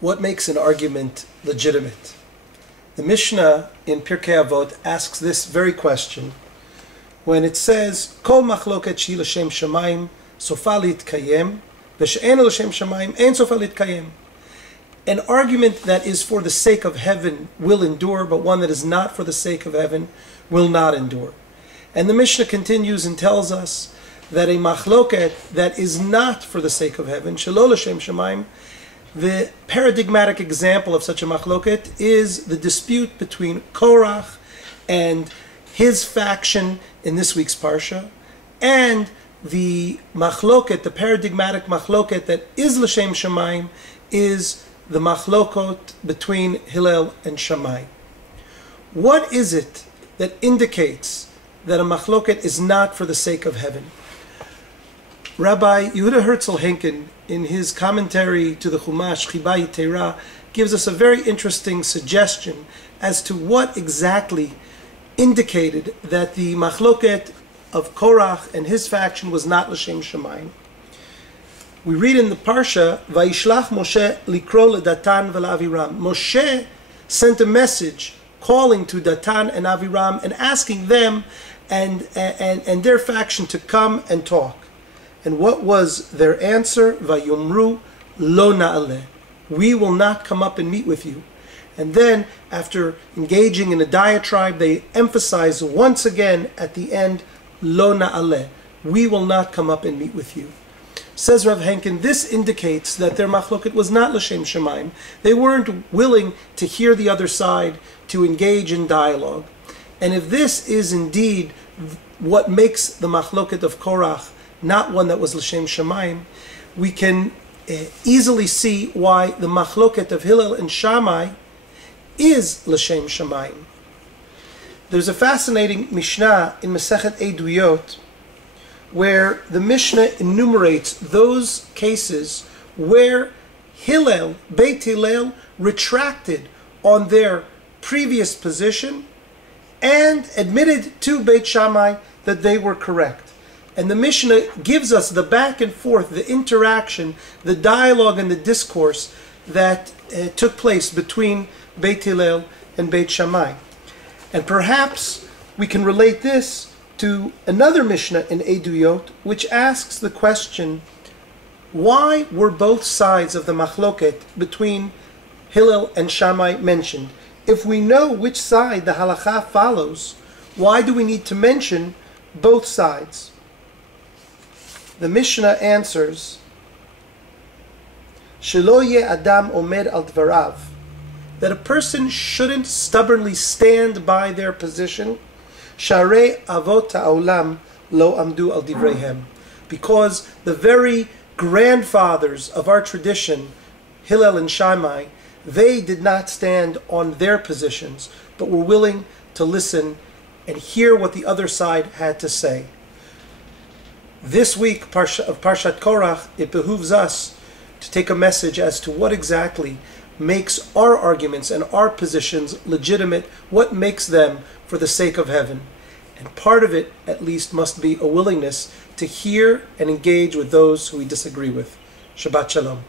What makes an argument legitimate? The Mishnah in Pirkei Avot asks this very question when it says, Kol machloket shi l'shem shamayim sofa litkayem, v'she'en l'shem shamayim ein sofa litkayem. An argument that is for the sake of heaven will endure, but one that is not for the sake of heaven will not endure. And the Mishnah continues and tells us that a machloket that is not for the sake of heaven, shelo l'shem shamayim, the paradigmatic example of such a machloket is the dispute between Korach and his faction in this week's Parsha, and the machloket, the paradigmatic machloket that is l'shem shamayim, is the machlokot between Hillel and Shammai. What is it that indicates that a machloket is not for the sake of heaven? Rabbi Yehuda Herzl Henkin, in his commentary to the Chumash Chibai Teira, gives us a very interesting suggestion as to what exactly indicated that the machloket of Korach and his faction was not l'shem shamayim. We read in the Parsha, Vayishlach Moshe likro leDatan v'leAviram. Moshe sent a message calling to Datan and Aviram and asking them and their faction to come and talk. And what was their answer? Vayomru lo na'aleh. We will not come up and meet with you. And then, after engaging in a diatribe, they emphasize once again at the end, lo na'aleh. We will not come up and meet with you. Says Rav Henkin, this indicates that their machloket was not l'shem shamayim. They weren't willing to hear the other side, to engage in dialogue. And if this is indeed what makes the machloket of Korach not one that was l'shem shamayim, we can easily see why the machloket of Hillel and Shammai is l'shem shamayim. There's a fascinating Mishnah in Masechet Eduyot where the Mishnah enumerates those cases where Hillel, Beit Hillel, retracted on their previous position and admitted to Beit Shammai that they were correct. And the Mishnah gives us the back and forth, the interaction, the dialogue and the discourse that took place between Beit Hillel and Beit Shammai. And perhaps we can relate this to another Mishnah in Eduyot, which asks the question, why were both sides of the machloket between Hillel and Shammai mentioned? If we know which side the halakha follows, why do we need to mention both sides? The Mishnah answers, Shelo yeh adam omed al dvarav, that a person shouldn't stubbornly stand by their position, Sharei avot ha'olam lo amdu al divreihem, because the very grandfathers of our tradition, Hillel and Shammai, they did not stand on their positions, but were willing to listen and hear what the other side had to say. This week of Parashat Korach, it behooves us to take a message as to what exactly makes our arguments and our positions legitimate, what makes them for the sake of heaven. And part of it, at least, must be a willingness to hear and engage with those who we disagree with. Shabbat Shalom.